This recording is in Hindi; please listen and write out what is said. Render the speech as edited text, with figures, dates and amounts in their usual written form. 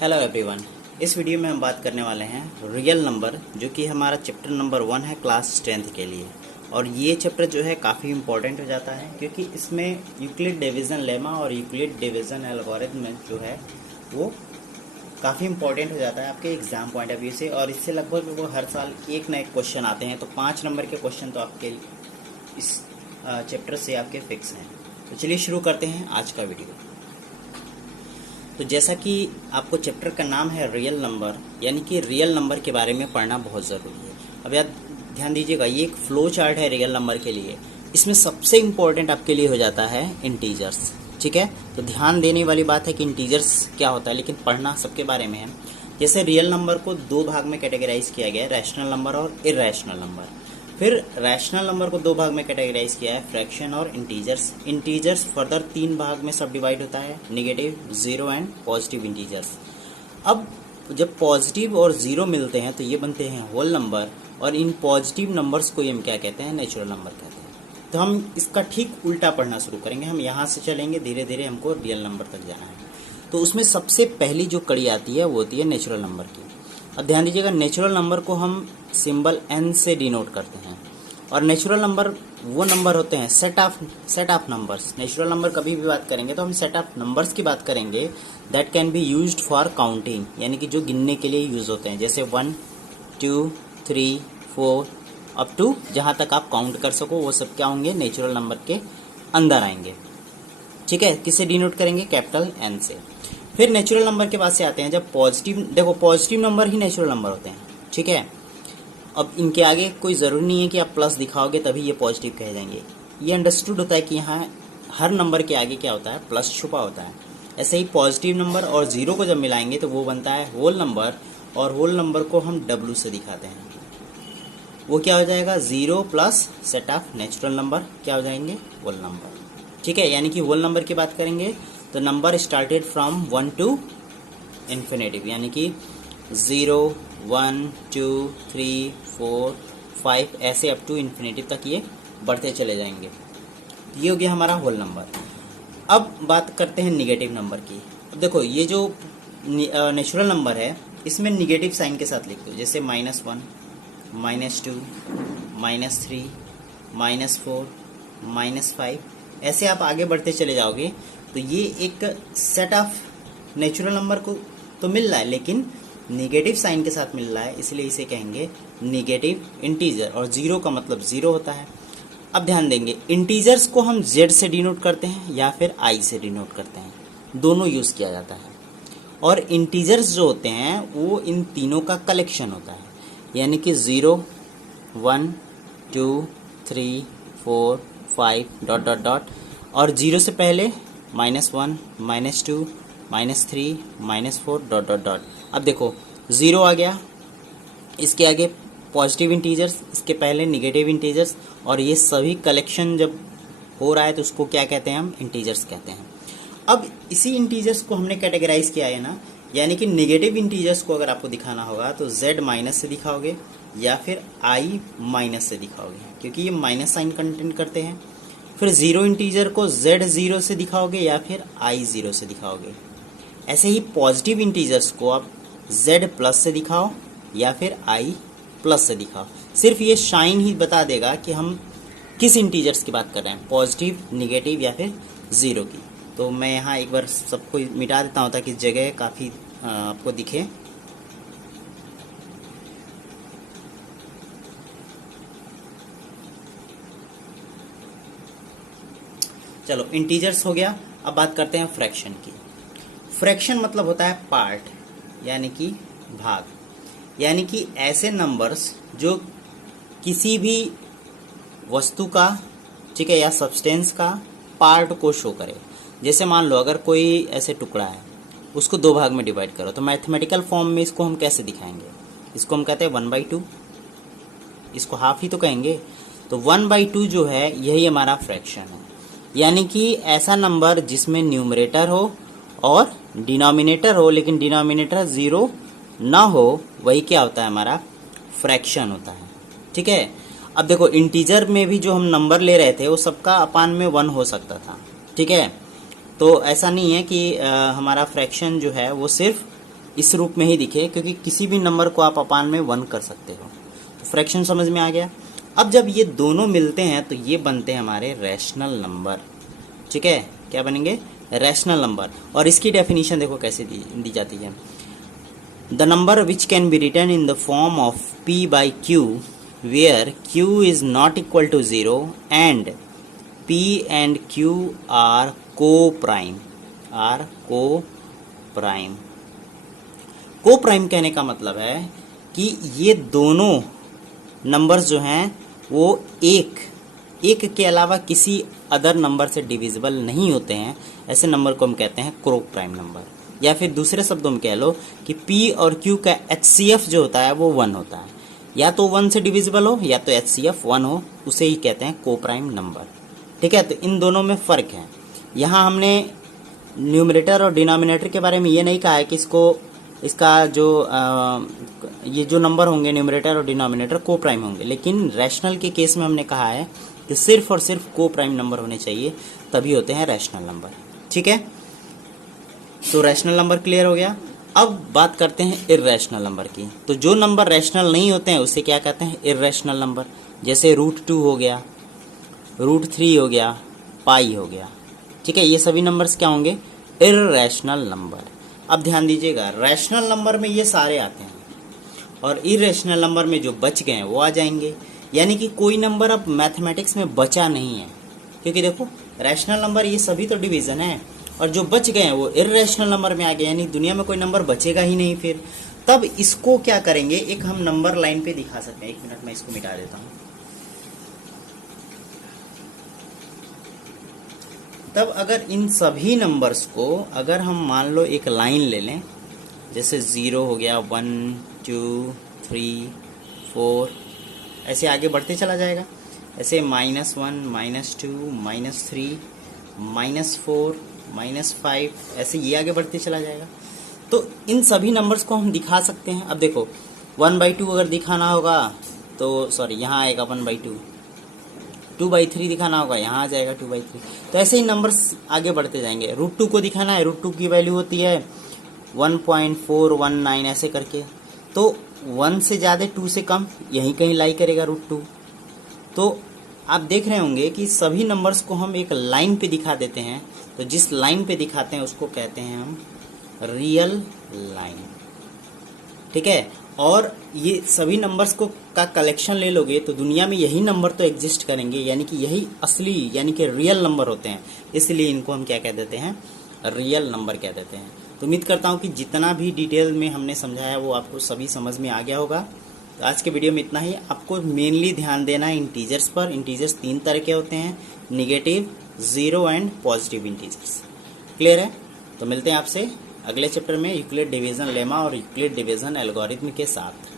Hello everyone. इस वीडियो में हम बात करने वाले हैं रियल नंबर, जो कि हमारा चैप्टर नंबर 1 है क्लास 10th के लिए। और ये चैप्टर जो है काफ़ी इंपॉर्टेंट हो जाता है, क्योंकि इसमें यूक्लिड डिवीज़न लेमा और यूक्लिड डिवीज़न एल्गोरिथम जो है वो काफ़ी इंपॉर्टेंट हो जाता है आपके एग्जाम पॉइंट ऑफ व्यू से। और इससे लगभग वो हर साल एक ना एक क्वेश्चन आते हैं, तो 5 नंबर के क्वेश्चन तो आपके इस चैप्टर से आपके फिक्स हैं। तो चलिए शुरू करते हैं आज का वीडियो। तो जैसा कि आपको चैप्टर का नाम है रियल नंबर, यानी कि रियल नंबर के बारे में पढ़ना बहुत ज़रूरी है। अब यार ध्यान दीजिएगा, ये एक फ्लो चार्ट है रियल नंबर के लिए। इसमें सबसे इम्पोर्टेंट आपके लिए हो जाता है इंटीजर्स। ठीक है, तो ध्यान देने वाली बात है कि इंटीजर्स क्या होता है, लेकिन पढ़ना सबके बारे में है। जैसे रियल नंबर को 2 भाग में कैटेगराइज किया गया है, रैशनल नंबर और इरेशनल नंबर। फिर रैशनल नंबर को 2 भाग में कैटेगराइज किया है, फ्रैक्शन और इंटीजर्स। इंटीजर्स फर्दर 3 भाग में सब डिवाइड होता है, negative, zero and positive integers. अब जब पॉजिटिव और जीरो मिलते हैं तो ये बनते हैं होल नंबर, और इन पॉजिटिव नंबर्स को हम क्या कहते हैं, नेचुरल नंबर कहते हैं। तो हम इसका ठीक उल्टा पढ़ना शुरू करेंगे। हम यहाँ से चलेंगे, धीरे धीरे हमको रियल नंबर तक जाना है। तो उसमें सबसे पहली जो कड़ी आती है वो होती है नेचुरल नंबर की। अब ध्यान दीजिएगा, नेचुरल नंबर को हम सिंबल n से डिनोट करते हैं। और नेचुरल नंबर वो नंबर होते हैं set of numbers. Natural number कभी भी बात करेंगे तो हम सेट ऑफ नंबर्स की बात करेंगे that can be used for counting, यानी कि जो गिनने के लिए यूज होते हैं। जैसे 1, 2, 3, 4 अप टू जहाँ तक आप काउंट कर सको, वो सब क्या होंगे, नेचुरल नंबर के अंदर आएंगे। ठीक है, किससे डिनोट करेंगे, कैपिटल N से। फिर नेचुरल नंबर के पास से आते हैं जब पॉजिटिव, देखो पॉजिटिव नंबर ही नेचुरल नंबर होते हैं। ठीक है, अब इनके आगे कोई ज़रूरी नहीं है कि आप प्लस दिखाओगे तभी ये पॉजिटिव कहे जाएंगे। ये अंडरस्टूड होता है कि यहाँ हर नंबर के आगे क्या होता है, प्लस छुपा होता है। ऐसे ही पॉजिटिव नंबर और जीरो को जब मिलाएंगे तो वो बनता है होल नंबर, और होल नंबर को हम W से दिखाते हैं। वो क्या हो जाएगा, zero plus set of natural number क्या हो जाएंगे, होल नंबर। ठीक है, यानी कि होल नंबर की बात करेंगे तो number started from 1 to infinitive, यानी कि 0, 1, 2, 3, 4, 5 ऐसे अप टू इन्फिनेटिव तक ये बढ़ते चले जाएंगे। ये हो गया हमारा होल नंबर। अब बात करते हैं निगेटिव नंबर की। अब देखो, ये जो नेचुरल नंबर है इसमें निगेटिव साइन के साथ लिख दो। जैसे -1, -2, -3, -4, -5 ऐसे आप आगे बढ़ते चले जाओगे तो ये एक सेट ऑफ नेचुरल नंबर को तो मिल रहा है, लेकिन नेगेटिव साइन के साथ मिल रहा है, इसलिए इसे कहेंगे नेगेटिव इंटीजर। और जीरो का मतलब जीरो होता है। अब ध्यान देंगे, इंटीजर्स को हम Z से डिनोट करते हैं या फिर I से डिनोट करते हैं, दोनों यूज़ किया जाता है। और इंटीजर्स जो होते हैं वो इन तीनों का कलेक्शन होता है, यानी कि 0, 1, 2, 3, 4, 5 डॉट डॉट डॉट, और जीरो से पहले -1, -2, -3, -4 डॉट डॉट डॉट। अब देखो, ज़ीरो आ गया, इसके आगे पॉजिटिव इंटीजर्स, इसके पहले निगेटिव इंटीजर्स, और ये सभी कलेक्शन जब हो रहा है तो उसको क्या कहते हैं, हम इंटीजर्स कहते हैं। अब इसी इंटीजर्स को हमने कैटेगराइज किया है ना, यानी कि निगेटिव इंटीजर्स को अगर आपको दिखाना होगा तो Z माइनस से दिखाओगे या फिर I माइनस से दिखाओगे, क्योंकि ये माइनस साइन कंटेंट करते हैं। फिर जीरो इंटीजर को Z0 से दिखाओगे या फिर I0 से दिखाओगे। ऐसे ही पॉजिटिव इंटीजर्स को आप Z प्लस से दिखाओ या फिर I प्लस से दिखाओ। सिर्फ ये साइन ही बता देगा कि हम किस इंटीजर्स की बात कर रहे हैं, पॉजिटिव, निगेटिव या फिर जीरो की। तो मैं यहाँ एक बार सबको मिटा देता हूँ ताकि जगह काफ़ी आपको दिखे। चलो, इंटीजर्स हो गया। अब बात करते हैं फ्रैक्शन की। फ्रैक्शन मतलब होता है पार्ट, यानी कि भाग, यानी कि ऐसे नंबर्स जो किसी भी वस्तु का, ठीक है, या सब्सटेंस का पार्ट को शो करे। जैसे मान लो अगर कोई ऐसे टुकड़ा है, उसको 2 भाग में डिवाइड करो, तो मैथमेटिकल फॉर्म में इसको हम कैसे दिखाएंगे, इसको हम कहते हैं 1/2, इसको हाफ ही तो कहेंगे। तो 1/2 जो है यही हमारा फ्रैक्शन है, यानी कि ऐसा नंबर जिसमें न्यूमरेटर हो और डिनोमिनेटर हो, लेकिन डिनोमिनेटर 0 ना हो, वही क्या होता है, हमारा फ्रैक्शन होता है। ठीक है, अब देखो इंटीजर में भी जो हम नंबर ले रहे थे वो सबका अपान में 1 हो सकता था। ठीक है, तो ऐसा नहीं है कि हमारा फ्रैक्शन जो है वो सिर्फ इस रूप में ही दिखे, क्योंकि किसी भी नंबर को आप अपान में 1 कर सकते हो। तो फ्रैक्शन समझ में आ गया। अब जब ये दोनों मिलते हैं तो ये बनते हैं हमारे रैशनल नंबर। ठीक है, क्या बनेंगे? Rational number. और इसकी डेफिनेशन देखो कैसे दी जाती है। The number which can be written in the form of p by q where q is not equal to 0 and p and q are coprime. Coprime कहने का मतलब है कि ये दोनों नंबर्स जो हैं वो एक के अलावा किसी अदर नंबर से डिविजिबल नहीं होते हैं। ऐसे नंबर को हम कहते हैं को प्राइम नंबर, या फिर दूसरे शब्दों में कह लो कि p और q का HCF जो होता है वो 1 होता है। या तो 1 से डिविजिबल हो या तो HCF 1 हो, उसे ही कहते हैं को प्राइम नंबर। ठीक है, तो इन दोनों में फ़र्क है। यहाँ हमने न्यूमरेटर और डिनोमिनेटर के बारे में ये नहीं कहा है कि इसका जो ये जो नंबर होंगे न्यूमरेटर और डिनोमिनेटर को प्राइम होंगे, लेकिन रैशनल के केस में हमने कहा है कि सिर्फ और सिर्फ को प्राइम नंबर होने चाहिए, तभी होते हैं रैशनल नंबर। ठीक है, तो रैशनल नंबर क्लियर हो गया। अब बात करते हैं इर्रेशनल नंबर की। तो जो नंबर रैशनल नहीं होते हैं उसे क्या कहते हैं? Irrational number. जैसे √2 हो गया, √3 हो गया, पाई हो गया। ठीक है, ये सभी नंबर्स क्या होंगे? Irrational number. अब ध्यान दीजिएगा, रैशनल नंबर में ये सारे आते हैं और इर्रेशनल नंबर में जो बच गए हैं वो आ जाएंगे। यानी कि कोई नंबर अब मैथमेटिक्स में बचा नहीं है, क्योंकि देखो रैशनल नंबर ये सभी तो डिवीजन है, और जो बच गए हैं वो इर्रेशनल नंबर में आ गए। यानी दुनिया में कोई नंबर बचेगा ही नहीं। फिर तब इसको क्या करेंगे? एक हम नंबर लाइन पे दिखा सकते हैं। 1 मिनट में इसको मिटा देता हूँ। तब अगर इन सभी नंबर्स को अगर हम मान लो एक लाइन ले लें, जैसे 0 हो गया, 1 2 3 4, ऐसे आगे बढ़ते चला जाएगा। ऐसे -1 -2 -3 -4 -5, ऐसे ये आगे बढ़ते चला जाएगा। तो इन सभी नंबर्स को हम दिखा सकते हैं। अब देखो 1/2 अगर दिखाना होगा तो सॉरी यहाँ आएगा 1/2, 2/3 दिखाना होगा यहाँ आ जाएगा 2/3। तो ऐसे ही नंबर्स आगे बढ़ते जाएंगे। √2 को दिखाना है, √2 की वैल्यू होती है 1.419 ऐसे करके। तो 1 से ज़्यादा 2 से कम यहीं कहीं लाई करेगा √2। तो आप देख रहे होंगे कि सभी नंबर्स को हम एक लाइन पे दिखा देते हैं। तो जिस लाइन पे दिखाते हैं उसको कहते हैं हम रियल लाइन। ठीक है, और ये सभी नंबर्स को का कलेक्शन ले लोगे तो दुनिया में यही नंबर तो एग्जिस्ट करेंगे, यानी कि यही असली यानी कि रियल नंबर होते हैं। इसलिए इनको हम क्या कह देते हैं? रियल नंबर कह देते हैं। तो उम्मीद करता हूँ कि जितना भी डिटेल में हमने समझाया वो आपको सभी समझ में आ गया होगा। तो आज के वीडियो में इतना ही। आपको मेनली ध्यान देना है इंटीजर्स पर। इंटीजर्स 3 तरह के होते हैं, negative, 0 and positive integers. Clear है? तो मिलते हैं आपसे अगले चैप्टर में यूक्लिड डिवीजन लेमा और यूक्लिड डिवीजन एल्गोरिथम के साथ।